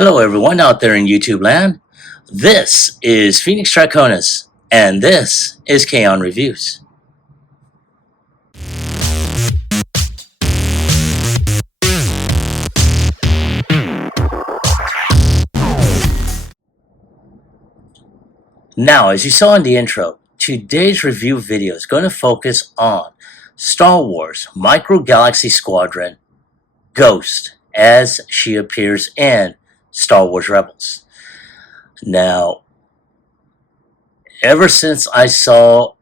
Hello, everyone out there in YouTube land. This is Phoenix Draconis, and this is Kaon Reviews. Now, as you saw in the intro, today's review video is going to focus on Star Wars Micro Galaxy Squadron Ghost as she appears in Star Wars Rebels. Now, ever since I saw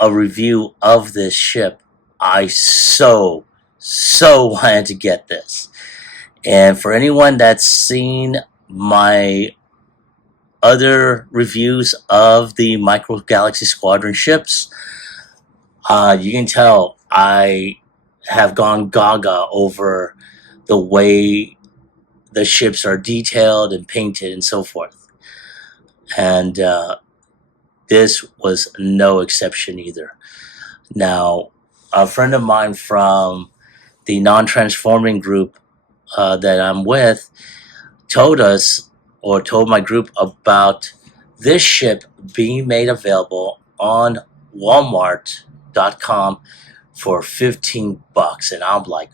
a review of this ship, I so wanted to get this. And for anyone that's seen my other reviews of the Micro Galaxy Squadron ships, you can tell I have gone gaga over the way the ships are detailed and painted and so forth. And this was no exception either. Now, a friend of mine from the non-transforming group that I'm with told my group about this ship being made available on Walmart.com for $15, and I'm like,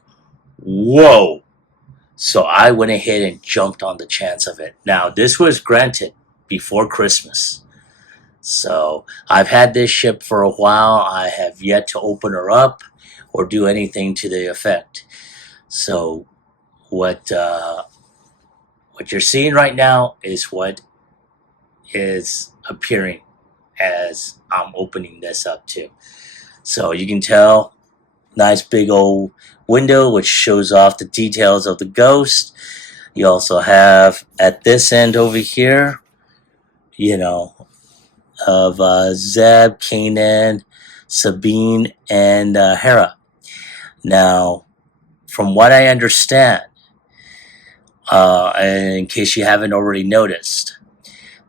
whoa. So I went ahead and jumped on the chance of it. Now, this was granted before Christmas. So I've had this ship for a while. I have yet to open her up or do anything to the effect. So what you're seeing right now is what is appearing as I'm opening this up too. So you can tell, nice big old window which shows off the details of the Ghost. You also have at this end over here, of Zeb, Kanan, Sabine, and Hera. Now, from what I understand, and in case you haven't already noticed,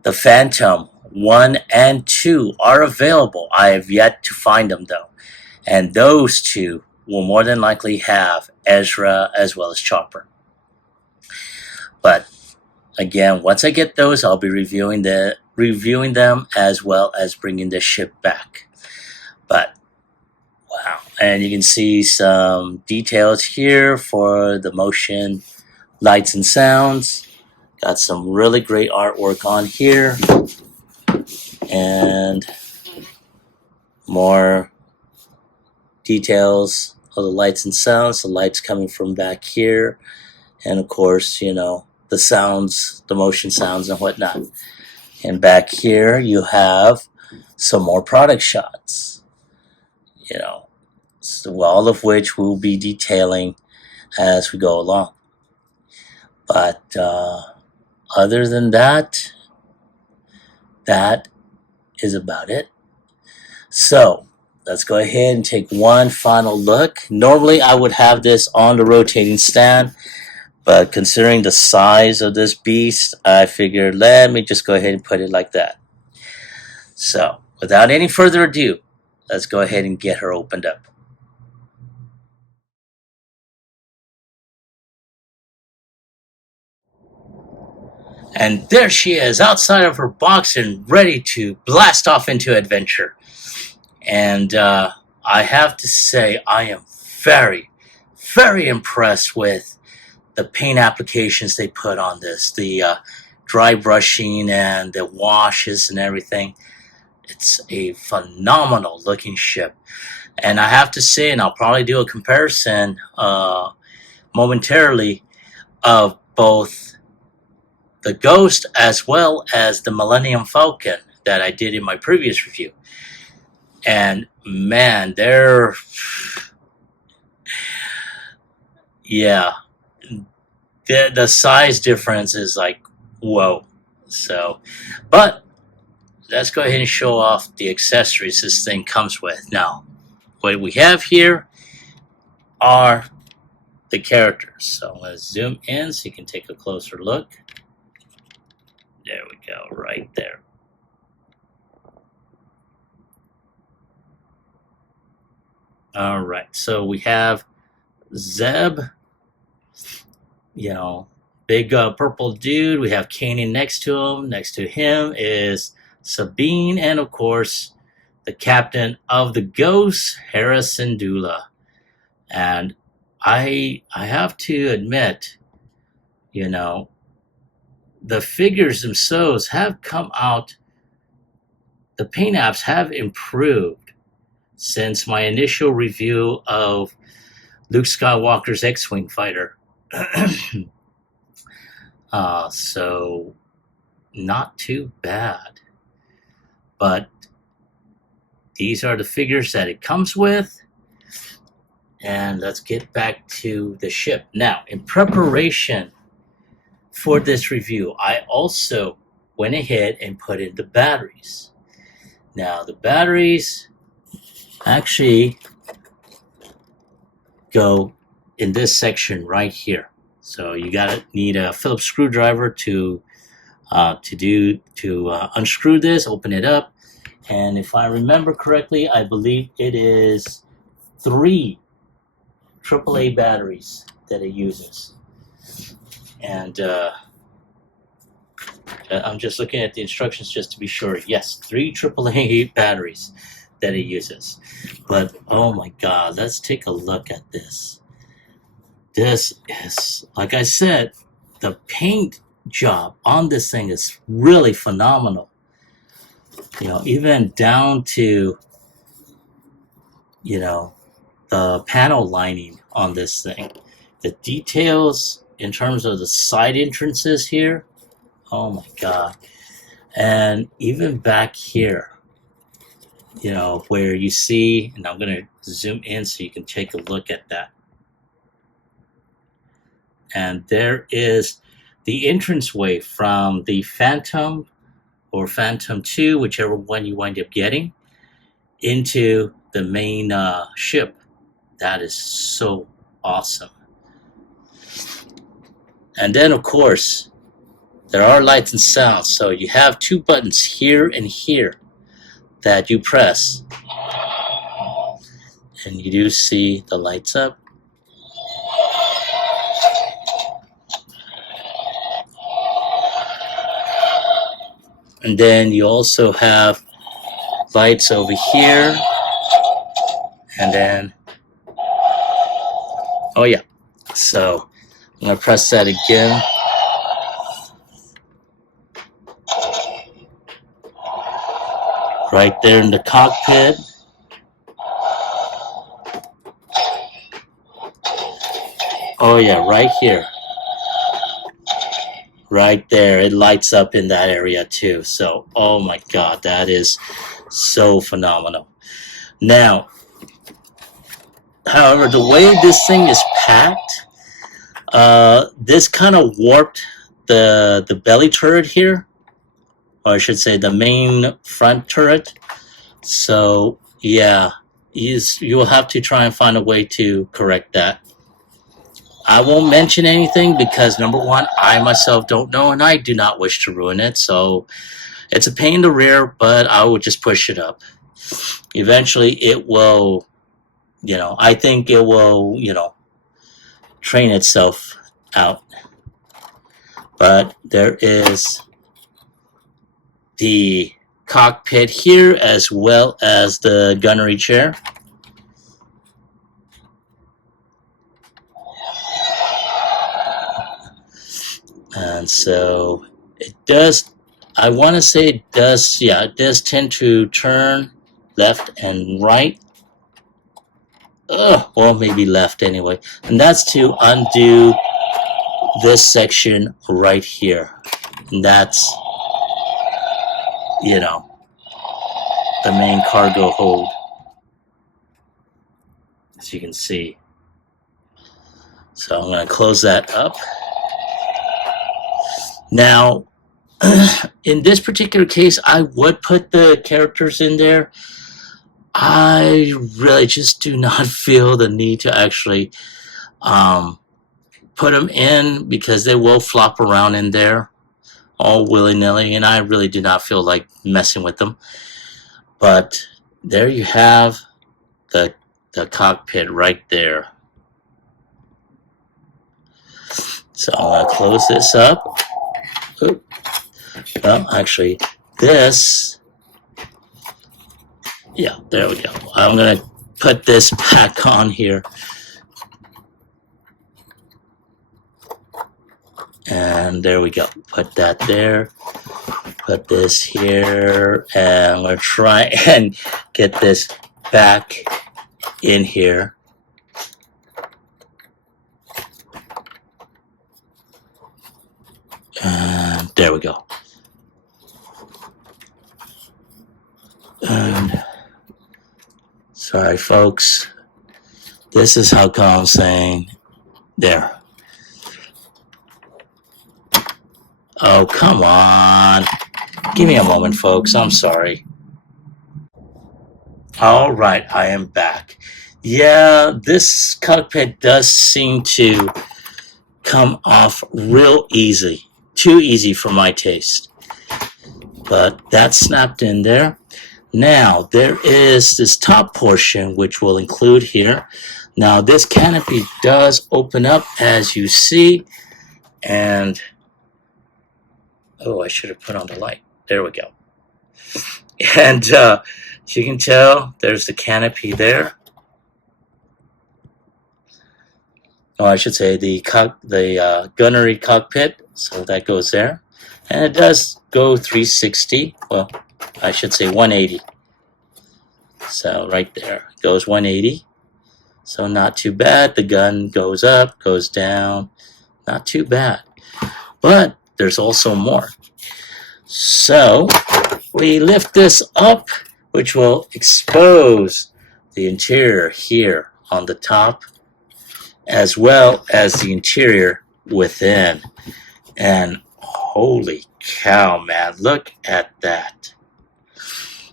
the Phantom 1 and 2 are available. I have yet to find them though. And those two will more than likely have Ezra as well as Chopper. But again, once I get those, I'll be reviewing them as well as bringing the ship back. But wow, and you can see some details here for the motion, lights and sounds. Got some really great artwork on here, and more details of the lights and sounds. The lights coming from back here, and of course, the sounds, the motion sounds and whatnot. And back here you have some more product shots, so all of which we'll be detailing as we go along. But other than that, that is about it. So let's go ahead and take one final look. Normally I would have this on the rotating stand, but considering the size of this beast, I figured let me just go ahead and put it like that. So without any further ado, let's go ahead and get her opened up. And there she is, outside of her box and ready to blast off into adventure. And I have to say, I am very, very impressed with the paint applications they put on this. The dry brushing and the washes and everything. It's a phenomenal looking ship. And I have to say, and I'll probably do a comparison momentarily of both the Ghost as well as the Millennium Falcon that I did in my previous review. And man, the size difference is like, whoa. So, but let's go ahead and show off the accessories this thing comes with. Now, what we have here are the characters. So I'm going to zoom in so you can take a closer look. There we go, right there. All right, so we have Zeb, big purple dude. We have Kanan next to him. Next to him is Sabine, and of course, the captain of the Ghosts, Hera Syndulla. And I have to admit, you know, the figures themselves have come out. The paint apps have improved since my initial review of Luke Skywalker's X-Wing fighter. So not too bad. But these are the figures that it comes with. And let's get back to the ship. Now, in preparation for this review, I also went ahead and put in the batteries. Now, the batteries actually go in this section right here. So you need a Phillips screwdriver to unscrew this, open it up, and if I remember correctly, I believe it is 3 AAA batteries that it uses. And I'm just looking at the instructions just to be sure. Yes, 3 AAA batteries that it uses. But oh my God, let's take a look at this. This is, like I said, the paint job on this thing is really phenomenal. You know, even down to, you know, the panel lining on this thing. The details in terms of the side entrances here, oh my God. And even back here, you know, where you see, and I'm going to zoom in so you can take a look at that. And there is the entranceway from the Phantom or Phantom 2, whichever one you wind up getting, into the main ship. That is so awesome. And then, of course, there are lights and sounds. So you have 2 buttons here and here that you press. And you do see the lights up. And then you also have lights over here. And then, oh yeah. So I'm going to press that again. Right there in the cockpit. Oh yeah, right here. Right there, it lights up in that area too. So, oh my God, that is so phenomenal. Now, however, the way this thing is packed, this kind of warped the belly turret here, or I should say the main front turret. So, yeah, you will have to try and find a way to correct that. I won't mention anything because, number one, I myself don't know, and I do not wish to ruin it. So it's a pain in the rear, but I will just push it up. Eventually, it will, you know, I think it will, you know, train itself out. But there is the cockpit here as well as the gunnery chair. And so it does, I want to say it does, yeah, it does tend to turn left and right. Well, maybe left anyway. And that's to undo this section right here. And that's, you know, the main cargo hold, as you can see. So I'm going to close that up. Now, in this particular case, I would put the characters in there. I really just do not feel the need to actually put them in because they will flop around in there all willy-nilly, and I really do not feel like messing with them. But there you have the cockpit right there. So I'm going to close this up. Oop. Well, actually, this, yeah, there we go. I'm going to put this back on here. And there we go. Put that there. Put this here. And I'm going to try and get this back in here. And there we go. And sorry, folks. This is how come I'm saying there. Oh, come on. Give me a moment, folks. I'm sorry. All right, I am back. Yeah, this cockpit does seem to come off real easy. Too easy for my taste. But that's snapped in there. Now, there is this top portion, which we'll include here. Now, this canopy does open up, as you see. And, oh, I should have put on the light. There we go. And as you can tell, there's the canopy there. Oh, I should say the gunnery cockpit. So that goes there. And it does go 360. Well, I should say 180. So right there, it goes 180. So not too bad. The gun goes up, goes down. Not too bad. But there's also more. So we lift this up, which will expose the interior here on the top, as well as the interior within. And holy cow, man, look at that.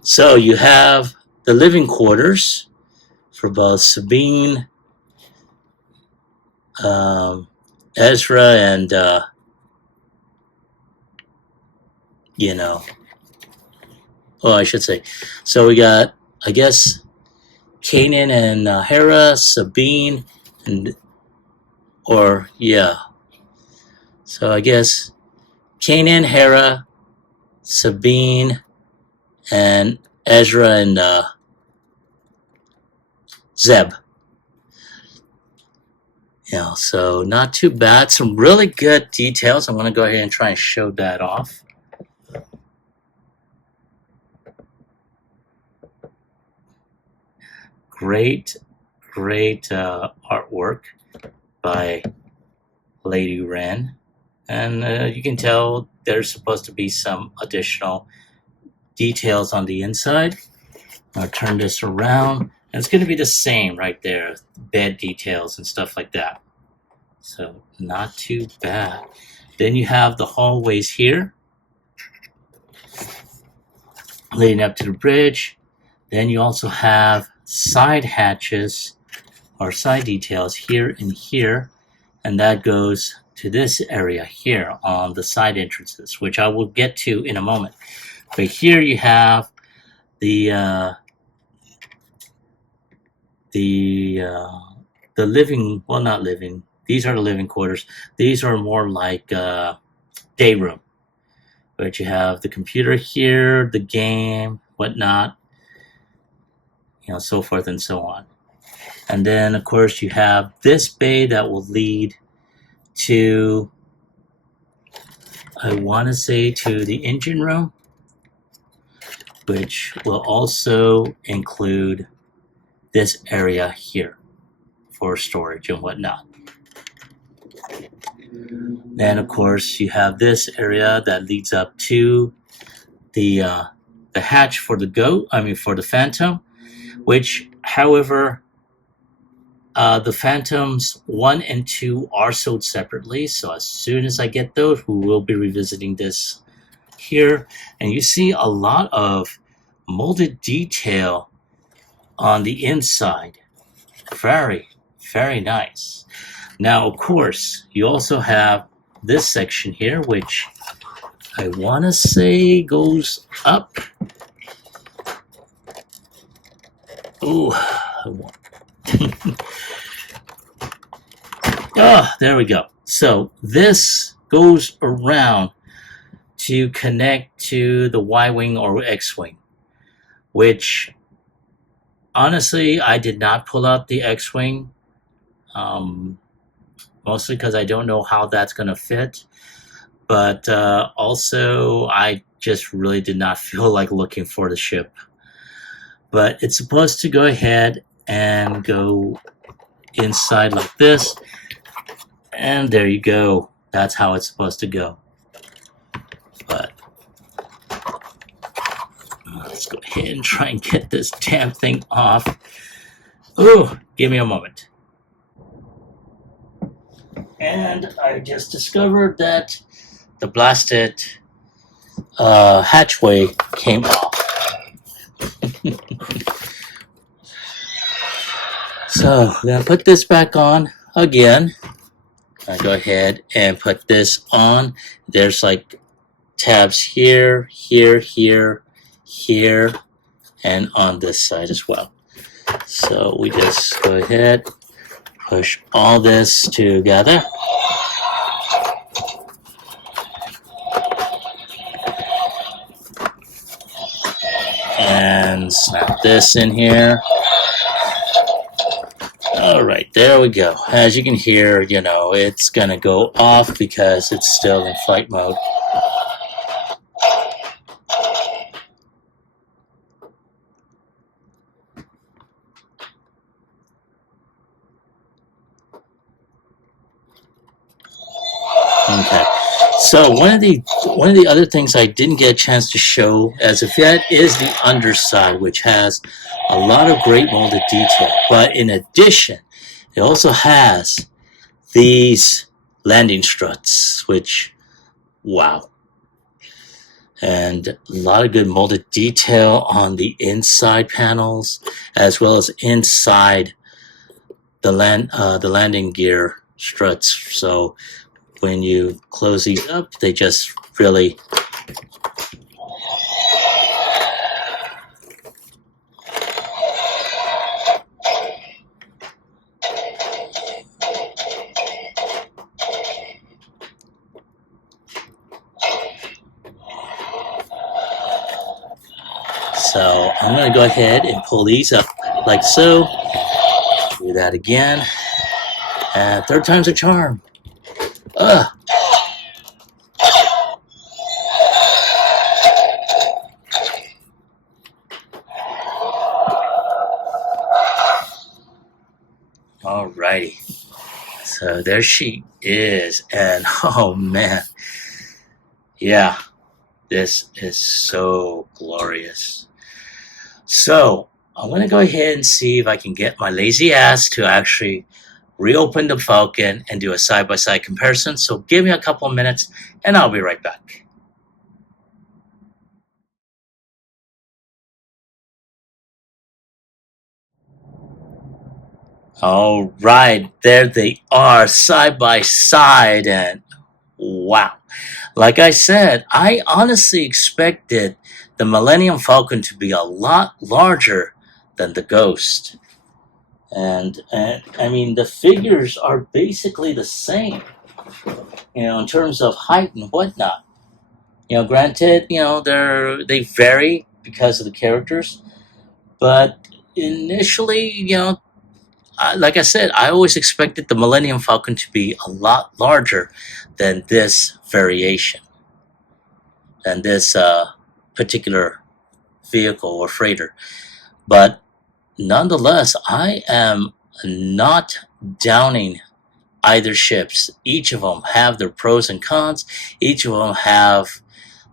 So you have the living quarters for both Sabine, Ezra, and, you know, oh, I should say. So we got, I guess, Kanan and Hera, Sabine, and, or, yeah. So I guess Kanan, Hera, Sabine, and Ezra, and Zeb. Yeah, so not too bad. Some really good details. I'm going to go ahead and try and show that off. Great artwork by Lady Wren. And you can tell there's supposed to be some additional details on the inside. I'll turn this around. And it's going to be the same right there. Bed details and stuff like that. So not too bad. Then you have the hallways here, leading up to the bridge. Then you also have side hatches or side details here and here, and that goes to this area here on the side entrances, which I will get to in a moment. But here you have the living, well, not living, these are the living quarters. These are more like day room, but you have the computer here, the game, whatnot, you know, so forth and so on. And then, of course, you have this bay that will lead to, I want to say, to the engine room, which will also include this area here for storage and whatnot. Then, of course, you have this area that leads up to the hatch for the Phantom, which, however, the Phantoms 1 and 2 are sold separately. So as soon as I get those, we will be revisiting this here. And you see a lot of molded detail on the inside. Very, very nice. Now, of course, you also have this section here, which I want to say goes up. Ooh. Oh, there we go. So this goes around to connect to the Y-wing or X-wing, which honestly I did not pull out the X-wing, um, mostly because I don't know how that's going to fit. But also, I just really did not feel like looking for the ship. But it's supposed to go ahead and go inside like this, and there you go. That's how it's supposed to go. But let's go ahead and try and get this damn thing off. Ooh, give me a moment. And I just discovered that the blasted hatchway came off. So I'm gonna put this back on again. I go ahead and put this on. There's like tabs here, here, here, here, and on this side as well. So we just go ahead, push all this together. And snap this in here. All right, there we go. As you can hear, it's gonna go off because it's still in flight mode. Okay. So one of the other things I didn't get a chance to show as of yet is the underside, which has a lot of great molded detail. But in addition, it also has these landing struts, which, wow. And a lot of good molded detail on the inside panels, as well as inside the landing gear struts. So when you close these up, they just really So I'm going to go ahead and pull these up like so. Do that again. And third time's a charm. Ugh. Alrighty. So there she is. And oh man. Yeah. This is so glorious. So I'm going to go ahead and see if I can get my lazy ass to actually reopen the Falcon and do a side-by-side comparison. So give me a couple of minutes and I'll be right back. All right, there they are side by side, and wow. Like I said, I honestly expected the Millennium Falcon to be a lot larger than the Ghost. And I mean, the figures are basically the same, in terms of height and whatnot. Granted, they vary because of the characters, but initially, like I said, I always expected the Millennium Falcon to be a lot larger than this variation, than this particular vehicle or freighter. But nonetheless, I am not downing either ships. Each of them have their pros and cons. Each of them have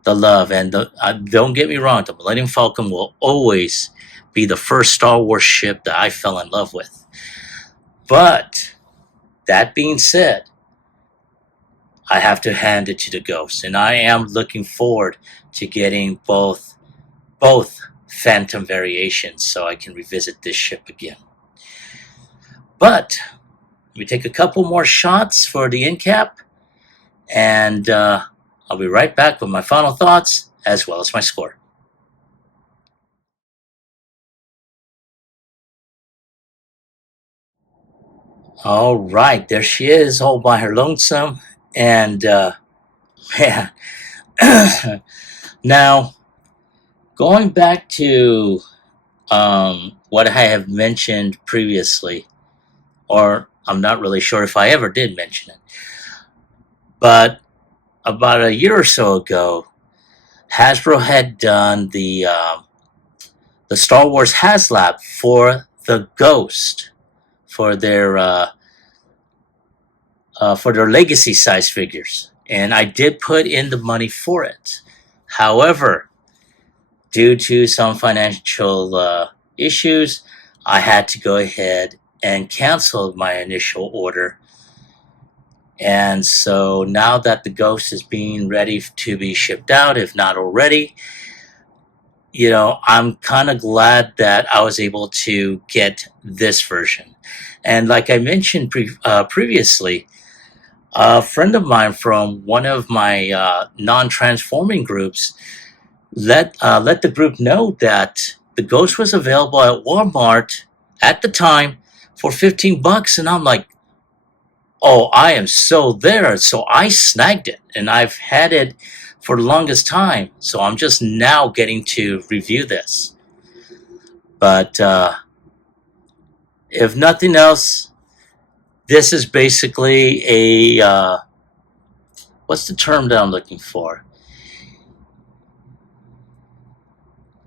the love. And don't get me wrong, the Millennium Falcon will always be the first Star Wars ship that I fell in love with. But that being said, I have to hand it to the Ghost, and I am looking forward to getting both Phantom variations so I can revisit this ship again. But let me take a couple more shots for the end cap, and I'll be right back with my final thoughts as well as my score. All right, there she is, all by her lonesome. And yeah. Now, going back to what I have mentioned previously, or I'm not really sure if I ever did mention it, but about a year or so ago, Hasbro had done the Star Wars HasLab for the Ghost for their legacy size figures, and I did put in the money for it. However, due to some financial issues, I had to go ahead and cancel my initial order. And so now that the Ghost is being ready to be shipped out, if not already, I'm kind of glad that I was able to get this version. And like I mentioned previously, a friend of mine from one of my non-transforming groups let the group know that the Ghost was available at Walmart at the time for $15, and I'm like, oh, I am so there. So I snagged it, and I've had it for the longest time. So I'm just now getting to review this. But if nothing else, this is basically a what's the term that I'm looking for?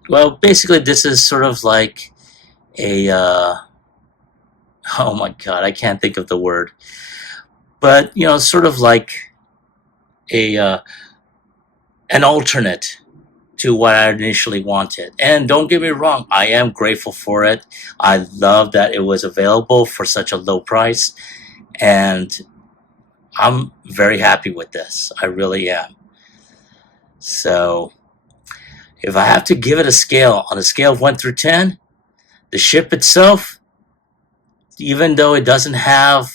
Well, basically, this is sort of like a oh my god, I can't think of the word, but sort of like a an alternate to what I initially wanted. And don't get me wrong, I am grateful for it. I love that it was available for such a low price, and I'm very happy with this. I really am. So, if I have to give it a scale, on a scale of 1 through 10, the ship itself, even though it doesn't have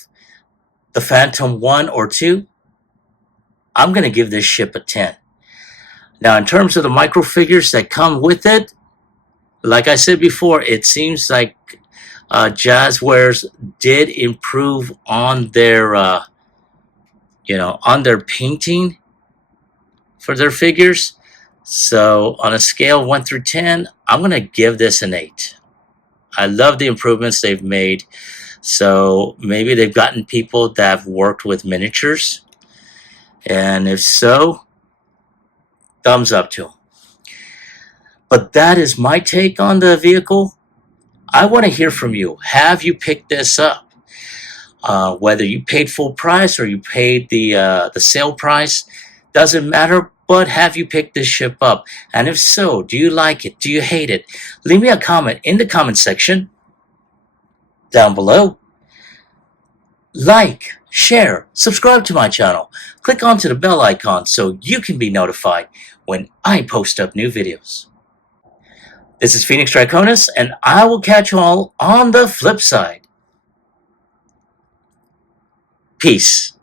the Phantom 1 or 2, I'm going to give this ship a 10. Now, in terms of the micro figures that come with it, like I said before, it seems like Jazzwares did improve on their, on their painting for their figures. So, on a scale of 1 through 10, I'm going to give this an 8. I love the improvements they've made. So, maybe they've gotten people that have worked with miniatures. And if so, thumbs up to them. But that is my take on the vehicle. I want to hear from you. Have you picked this up? Whether you paid full price or you paid the sale price, doesn't matter. But have you picked this ship up? And if so, do you like it? Do you hate it? Leave me a comment in the comment section down below. Like, share, subscribe to my channel. Click onto the bell icon so you can be notified when I post up new videos. This is Phoenix Draconis, and I will catch you all on the flip side. Peace.